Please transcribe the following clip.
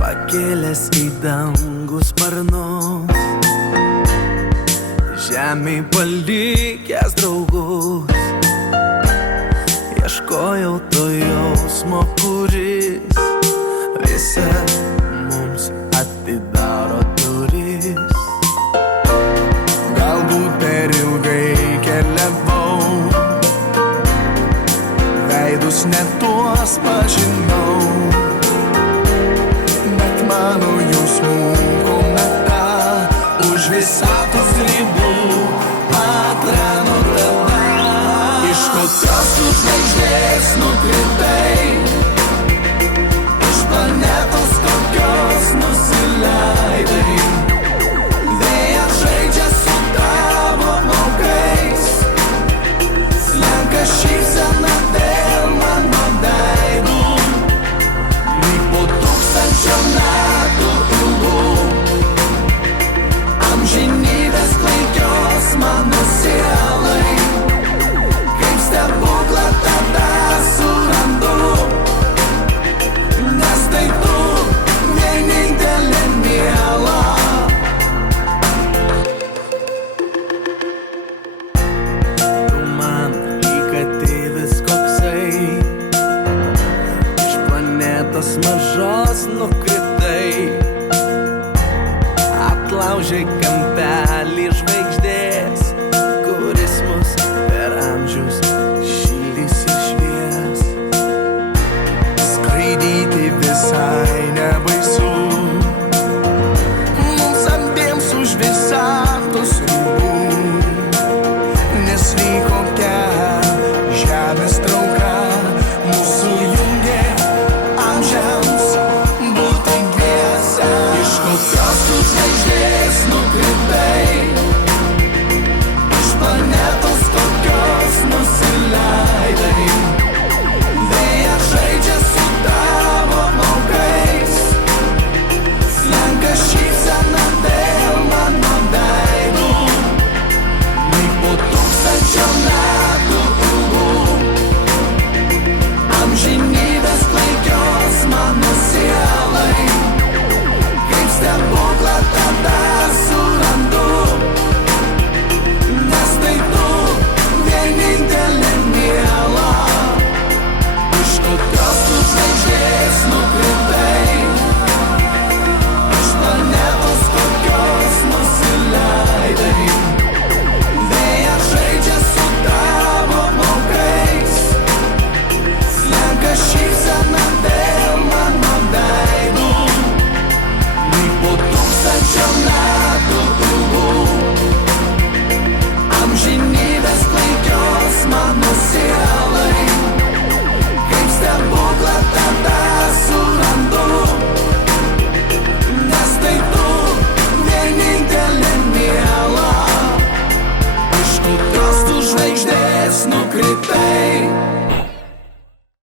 Pakėlęs į dangų sparnus, žemėj palikęs draugus, ieškojau to jausmo, kuris visą mums atidaro duris. Galbūt per ilgai keliavau, veidus net tuos pažinau, bet mano jausmų kometa už visatos ribų atrado tada. Iš kokios tu žvaigždės nukritai, iš planetos kokios nusileidai.